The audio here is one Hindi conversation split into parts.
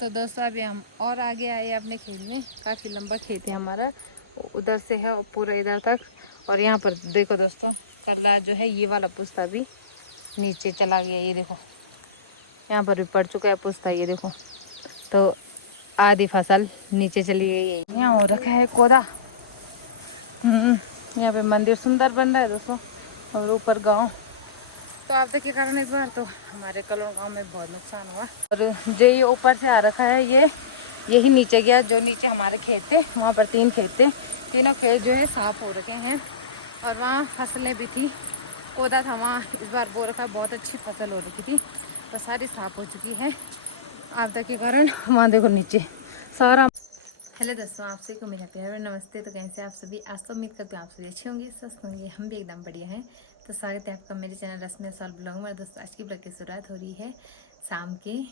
तो दोस्तों अभी हम और आगे आए अपने खेत में। काफ़ी लंबा खेत है हमारा, उधर से है पूरा इधर तक। और यहाँ पर देखो दोस्तों, करला जो है ये वाला पुस्ता भी नीचे चला गया। ये देखो यहाँ पर भी पड़ चुका है पुस्ता, ये देखो। तो आधी फसल नीचे चली गई है। यहाँ हो रखा है कोदा। यहाँ पे मंदिर सुंदर बन रहा है दोस्तों, और ऊपर गांव। तो आपदा के कारण इस बार तो हमारे कलों गांव में बहुत नुकसान हुआ। और जो ये ऊपर से आ रखा है यही नीचे गया। जो नीचे हमारे खेत थे वहाँ पर 3 खेत थे, तीनों खेत जो है साफ हो रखे हैं। और वहाँ फसलें भी थी, कोदा था वहाँ इस बार बो रखा, बहुत अच्छी फसल हो रखी थी, तो सारी साफ हो चुकी है आपदा के कारण। वहाँ देखो नीचे सारा। हेलो दोस्तों, आप सभी को मेरा प्यार और नमस्ते। तो कैसे आप सभी? आज तो उम्मीद करते हैं आप सभी अच्छे होंगे, स्वस्थ होंगे। हम भी एकदम बढ़िया हैं। तो स्वागत है आपका मेरे चैनल रश्मि सॉल्व ब्लॉग में। दोस्तों आज की ब्लॉग की शुरुआत हो रही है शाम के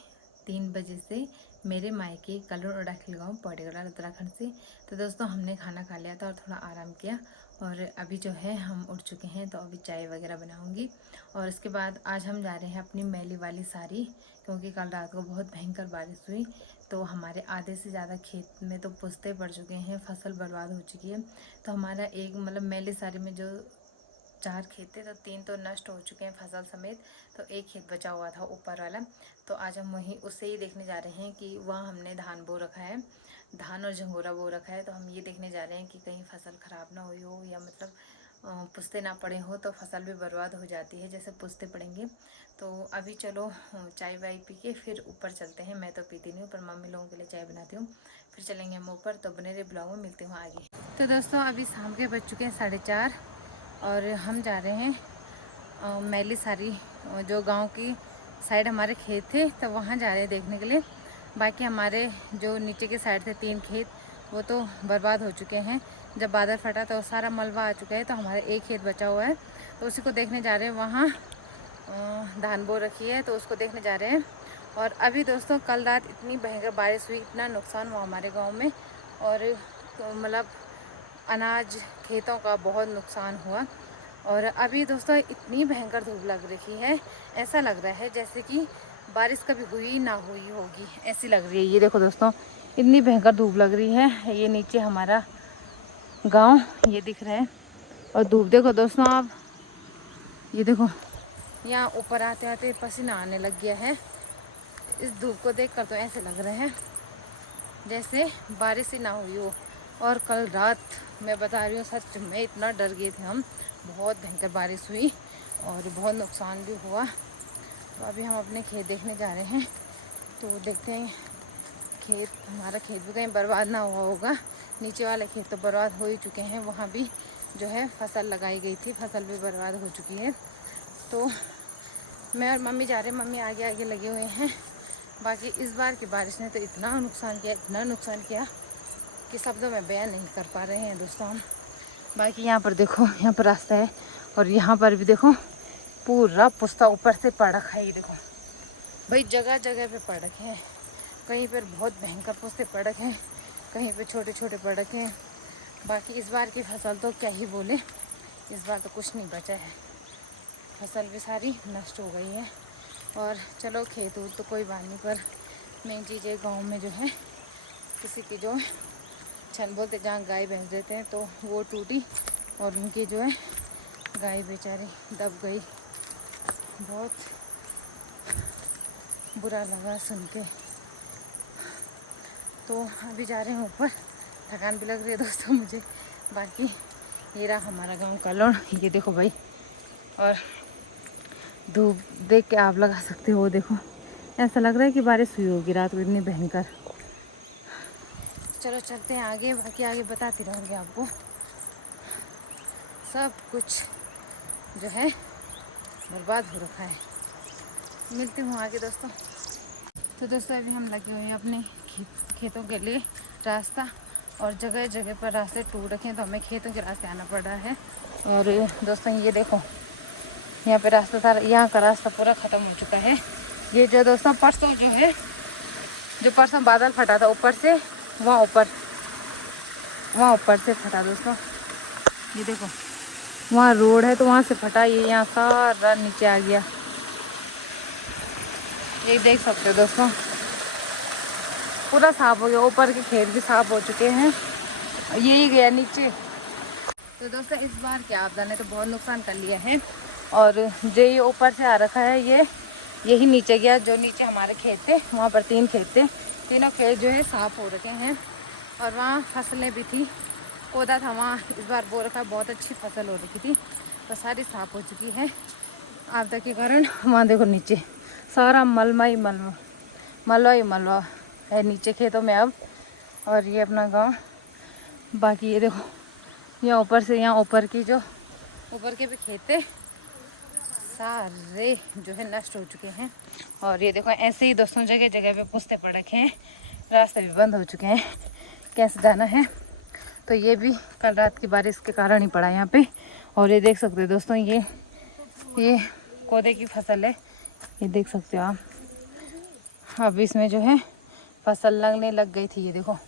3 बजे से मेरे मायके कलोन और खिलगांव पौड़ीगढ़ उत्तराखंड से। तो दोस्तों हमने खाना खा लिया था और थोड़ा आराम किया, और अभी जो है हम उठ चुके हैं। तो अभी चाय वगैरह बनाऊंगी, और उसके बाद आज हम जा रहे हैं अपनी मैली वाली साड़ी, क्योंकि कल रात को बहुत भयंकर बारिश हुई। तो हमारे आधे से ज़्यादा खेत में तो पुस्ते पड़ चुके हैं, फसल बर्बाद हो चुकी है। तो हमारा एक मतलब मैली साड़ी में जो 4 खेत थे, तो 3 तो नष्ट हो चुके हैं फसल समेत। तो एक खेत बचा हुआ था ऊपर वाला। तो आज हम वहीं उससे ही देखने जा रहे हैं कि वहाँ हमने धान बो रखा है, धान और झंगोरा बो रखा है। तो हम ये देखने जा रहे हैं कि कहीं फसल ख़राब ना हुई हो, या मतलब पुस्ते ना पड़े हो, तो फसल भी बर्बाद हो जाती है जैसे पुस्ते पड़ेंगे। तो अभी चलो चाय वाय पी के फिर ऊपर चलते हैं। मैं तो पीती नहीं हूँ, पर मम्मी लोगों के लिए चाय बनाती हूँ। फिर चलेंगे हम ऊपर। तो बने रहे ब्लॉग में, मिलते हैं आगे। तो दोस्तों अभी शाम के बज चुके हैं 4:30, और हम जा रहे हैं मैली सारी, जो गांव की साइड हमारे खेत थे, तो वहाँ जा रहे हैं देखने के लिए। बाकी हमारे जो नीचे के साइड थे 3 खेत, वो तो बर्बाद हो चुके हैं। जब बादल फटा तो सारा मलबा आ चुका है। तो हमारे एक खेत बचा हुआ है, तो उसी को देखने जा रहे हैं। वहाँ धान बो रखी है, तो उसको देखने जा रहे हैं। और अभी दोस्तों कल रात इतनी भयंकर बारिश हुई, इतना नुकसान हुआ हमारे गाँव में, और मतलब अनाज खेतों का बहुत नुकसान हुआ। और अभी दोस्तों इतनी भयंकर धूप लग रही है, ऐसा लग रहा है जैसे कि बारिश कभी हुई ना हुई होगी, ऐसी लग रही है। ये देखो दोस्तों, इतनी भयंकर धूप लग रही है। ये नीचे हमारा गांव ये दिख रहा है, और धूप देखो दोस्तों आप, ये देखो यहाँ ऊपर आते आते पसीना आने लग गया है। इस धूप को देखकर तो ऐसे लग रहा है जैसे बारिश ही ना हुई हो। और कल रात मैं बता रही हूँ, सच में इतना डर गए थे हम, बहुत भयंकर बारिश हुई और बहुत नुकसान भी हुआ। तो अभी हम अपने खेत देखने जा रहे हैं, तो देखते हैं खेत, हमारा खेत भी कहीं बर्बाद ना हुआ होगा। नीचे वाले खेत तो बर्बाद हो ही चुके हैं, वहाँ भी जो है फसल लगाई गई थी, फसल भी बर्बाद हो चुकी है। तो मैं और मम्मी जा रहे हैं, मम्मी आगे आगे लगे हुए हैं। बाकी इस बार की बारिश ने तो इतना नुकसान किया, इतना नुकसान किया कि शब्दों में बयान नहीं कर पा रहे हैं दोस्तों हम। बाकी यहाँ पर देखो, यहाँ पर रास्ता है, और यहाँ पर भी देखो पूरा पुस्ता ऊपर से पड़ रखा है। ये देखो भाई, जगह जगह पे पड़ रखे हैं। कहीं पर बहुत भयंकर पुस्ते पड़ रखे हैं, कहीं पे छोटे छोटे पड़ रखे हैं। बाकी इस बार की फसल तो क्या ही बोले, इस बार तो कुछ नहीं बचा है, फसल भी सारी नष्ट हो गई है। और चलो खेत तो कोई बात नहीं, पर मेन चीज़ है गाँव में जो है किसी की जो छन बोलते, जहाँ गाय भैंस देते हैं, तो वो टूटी, और उनकी जो है गाय बेचारी दब गई। बहुत बुरा लगा सुन के। तो अभी जा रहे हैं ऊपर, थकान भी लग रही है दोस्तों मुझे। बाकी ये रहा हमारा गांव कलोन, ये देखो भाई। और धूप देख के आप लगा सकते हो, वो देखो ऐसा लग रहा है कि बारिश हुई होगी रात को, इतनी भयंकर। चलो चलते हैं आगे, बाकी आगे बताती रहूँगी आपको सब कुछ जो है बर्बाद हो रखा है। मिलती हूँ आगे दोस्तों। तो दोस्तों अभी हम लगे हुए हैं अपने खेतों के लिए रास्ता, और जगह जगह पर रास्ते टूट रखे हैं, तो हमें खेतों के रास्ते आना पड़ रहा है। और दोस्तों ये देखो, यहाँ पे रास्ता था, यहाँ का रास्ता पूरा ख़त्म हो चुका है। ये जो दोस्तों परसों जो है, जो परसों बादल फटा था ऊपर से, वहाँ ऊपर से फटा दोस्तों। ये देखो वहाँ रोड है, तो वहाँ से फटा, ये यहाँ सारा नीचे आ गया, ये देख सकते हो दोस्तों। पूरा साफ हो गया, ऊपर के खेत भी साफ हो चुके हैं, यही गया नीचे। तो दोस्तों इस बार क्या आपदा ने तो बहुत नुकसान कर लिया है। और जो ये ऊपर से आ रखा है यही नीचे गया। जो नीचे हमारे खेत थे वहाँ पर 3 खेत थे, तीनों खेत जो है साफ़ हो रखे हैं। और वहाँ फसलें भी थी, पौधा था वहाँ इस बार बो रखा, बहुत अच्छी फसल हो रखी थी, तो सारी साफ़ हो चुकी है आपदा के कारण। वहाँ देखो नीचे सारा मलवा ही मलवा है नीचे खेतों में अब। और ये अपना गांव, बाकी ये देखो यहाँ ऊपर से, यहाँ ऊपर की जो ऊपर के भी खेत थे सारे जो है नष्ट हो चुके हैं। और ये देखो ऐसे ही दोस्तों जगह जगह पे पुस्ते पड़ रखे हैं, रास्ते भी बंद हो चुके हैं, कैसे जाना है। तो ये भी कल रात की बारिश के कारण ही पड़ा यहाँ पे। और ये देख सकते हो दोस्तों ये कोदे की फसल है, ये देख सकते हो आप। अब इसमें जो है फसल लगने लग गई थी, ये देखो।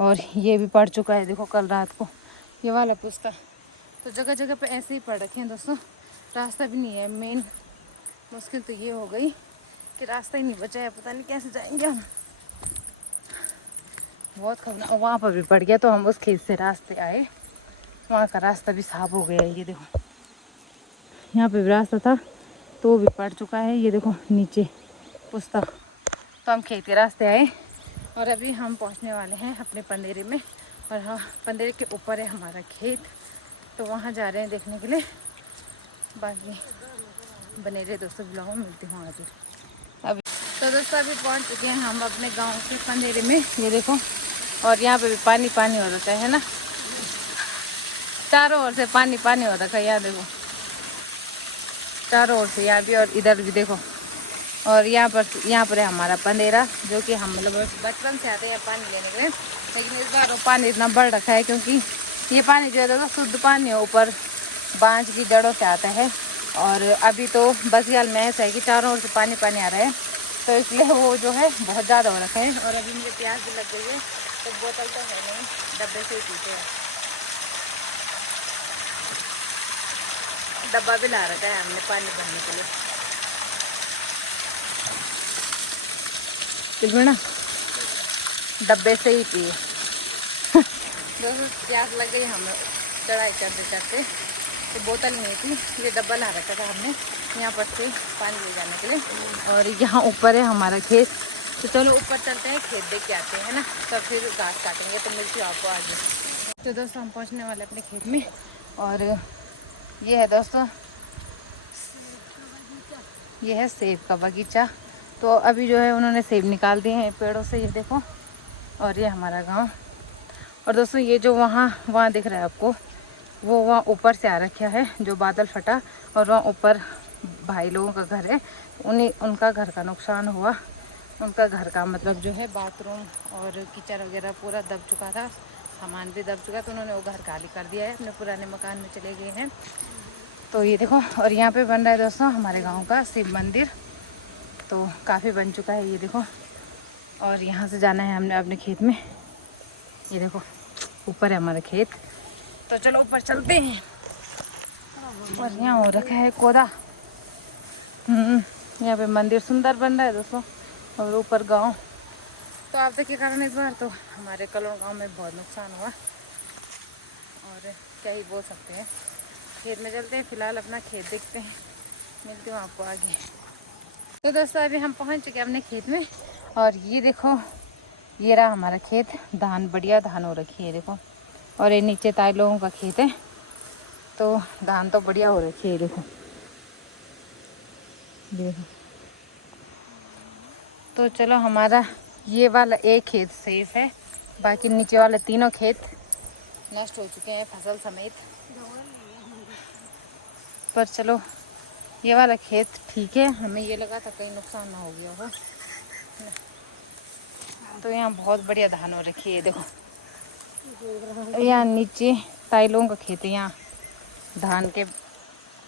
और ये भी पड़ चुका है देखो कल रात को, ये वाला पुस्ता। तो जगह जगह पे ऐसे ही पड़ रखे हैं दोस्तों, रास्ता भी नहीं है। मेन मुश्किल तो ये हो गई कि रास्ता ही नहीं बचा है, पता नहीं कैसे जाएंगे हम। बहुत खतरनाक, वहाँ पर भी पड़ गया तो हम उस खेत से रास्ते आए, वहाँ का रास्ता भी साफ हो गया है। ये देखो यहाँ पे भी रास्ता था तो भी पड़ चुका है, ये देखो नीचे पुस्ता। तो हम खेत के रास्ते आए और अभी हम पहुँचने वाले हैं अपने पंदेरे में। और हाँ, पंदेरे के ऊपर है हमारा खेत, तो वहाँ जा रहे हैं देखने के लिए। बाकी बने रहे दोस्तों, ब्लॉग में मिलती हूँ आज। अभी तो दोस्तों अभी पहुँच चुके हैं हम अपने गांव के पंदेरे में, ये देखो। और यहाँ पे भी पानी पानी हो रखा है ना, चारों ओर से पानी पानी हो रखा है, यहाँ देखो चारों ओर से, यहाँ भी और इधर भी देखो। और यहाँ पर है हमारा पंदेरा, जो कि हम मतलब बचपन से आते हैं पानी लेने के लिए। लेकिन इस बार वो पानी इतना बढ़ रखा है क्योंकि ये पानी जो है तो शुद्ध पानी है, ऊपर बांझ की जड़ों से आता है। और अभी तो बसियाल में ऐसा है कि चारों ओर से पानी पानी आ रहा है, तो इसलिए वो जो है बहुत ज़्यादा हो रखा है। और अभी मुझे प्यास भी लग गई है, तो बोतल तो है नहीं, डब्बे से ही पीते हैं। डब्बा भी ला रखा है हमने पानी भरने के लिए, फिर ना डब्बे से ही पिए। दोस्तों प्यास लग गई, हम चढ़ाई करते करते, तो बोतल नहीं थी, ये डब्बा ला रखा था हमने यहाँ पर से पानी ले जाने के लिए। और यहाँ ऊपर है हमारा खेत, तो चलो ऊपर चलते हैं, खेत देख के आते हैं ना, तब फिर घास काटेंगे। तो मिलती हूँ आपको आगे। तो दोस्तों हम पहुँचने वाले अपने खेत में। और ये है दोस्तों, ये है सेब का बगीचा। तो अभी जो है उन्होंने सेब निकाल दिए हैं पेड़ों से, ये देखो। और ये हमारा गांव। और दोस्तों ये जो वहाँ दिख रहा है आपको, वो वहाँ ऊपर से आ रखा है, जो बादल फटा। और वहाँ ऊपर भाई लोगों का घर है, उनका घर का नुकसान हुआ। उनका घर का मतलब जो है बाथरूम और किचन वगैरह पूरा दब चुका था, सामान भी दब चुका, तो उन्होंने वो घर खाली कर दिया है, अपने पुराने मकान में चले गए हैं। तो ये देखो, और यहाँ पे बन रहा है दोस्तों हमारे गांव का शिव मंदिर, तो काफ़ी बन चुका है, ये देखो। और यहाँ से जाना है हमने अपने खेत में, ये देखो ऊपर है हमारा खेत। तो चलो ऊपर चलते हैं। और यहाँ हो रखा है कोदा, यहाँ पे मंदिर सुंदर बन रहा है दोस्तों, और ऊपर गांव। तो आपदा के कारण इस बार तो हमारे कलों गांव में बहुत नुकसान हुआ, और क्या ही बोल सकते हैं। खेत में चलते हैं, फिलहाल अपना खेत देखते हैं, मिलती हूँ आपको आगे। तो दोस्तों अभी हम पहुँच चुके हैं अपने खेत में। और ये देखो, ये रहा हमारा खेत, धान बढ़िया धान हो रखी है देखो। और ये नीचे ताई लोगों का खेत है, तो धान तो बढ़िया हो रखी है देखो, देखो। तो चलो हमारा ये वाला एक खेत सेफ है, बाकी नीचे वाले तीनों खेत नष्ट हो चुके हैं फसल समेत। पर चलो ये वाला खेत ठीक है, हमें ये लगा था कहीं नुकसान ना हो गया हो। तो यहाँ बहुत बढ़िया धान हो रखी है देखो। यहाँ नीचे ताई लोगों का खेत है, यहाँ धान के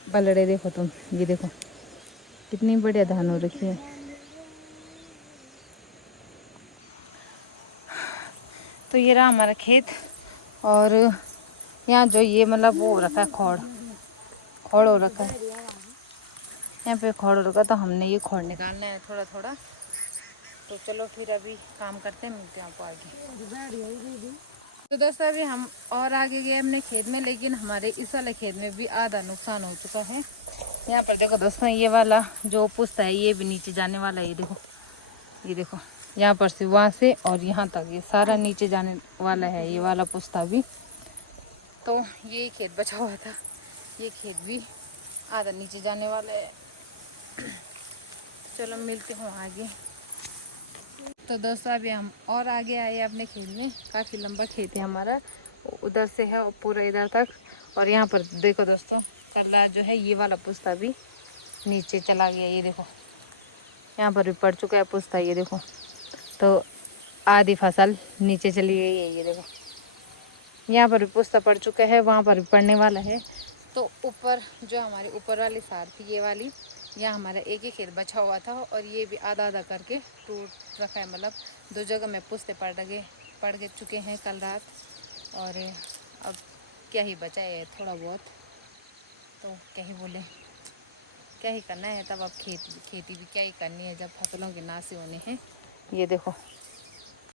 बलड़े देखो तुम, ये देखो कितनी बढ़िया धान हो रखी है। तो ये रहा हमारा खेत। और यहाँ जो ये मतलब वो हो रखा है, खोड़ हो रखा है, यहाँ पे खोड़ हो रखा, तो हमने ये खोड़ निकालना है थोड़ा थोड़ा। तो चलो फिर अभी काम करते हैं, मिलते हैं आपको आगे। तो दोस्तों अभी हम और आगे गए अपने खेत में, लेकिन हमारे इस वाले खेत में भी आधा नुकसान हो चुका है। यहाँ पर देखो दोस्तों, ये वाला जो पुस्ता है ये भी नीचे जाने वाला है। ये देखो यहाँ पर से वहाँ से और यहाँ तक ये सारा नीचे जाने वाला है, ये वाला पुस्ता भी। तो ये खेत बचा हुआ था, ये खेत भी आधा नीचे जाने वाला है। चलो मिलते हैं आगे। तो दोस्तों अभी हम और आगे आए अपने खेत में। काफ़ी लंबा खेत है हमारा, उधर से है पूरा इधर तक। और यहाँ पर देखो दोस्तों, कल्ला जो है ये वाला पुस्ता भी नीचे चला गया। ये देखो यहाँ पर भी पड़ चुका है पुस्ता, ये देखो। तो आधी फसल नीचे चली गई है। ये देखो यहाँ पर भी पुस्ता पड़ चुका है, वहाँ पर भी पड़ने वाला है। तो ऊपर जो हमारी ऊपर वाली सार थी ये वाली, यहाँ हमारा एक ही खेत बचा हुआ था और ये भी आधा आधा करके टूट रखा है। मतलब 2 जगह में पुस्ते पड़ चुके हैं कल रात। और अब क्या ही बचा है थोड़ा बहुत, तो क्या ही बोले, क्या ही करना है। तब अब खेती भी क्या ही करनी है जब फसलों के नाश होने हैं। ये देखो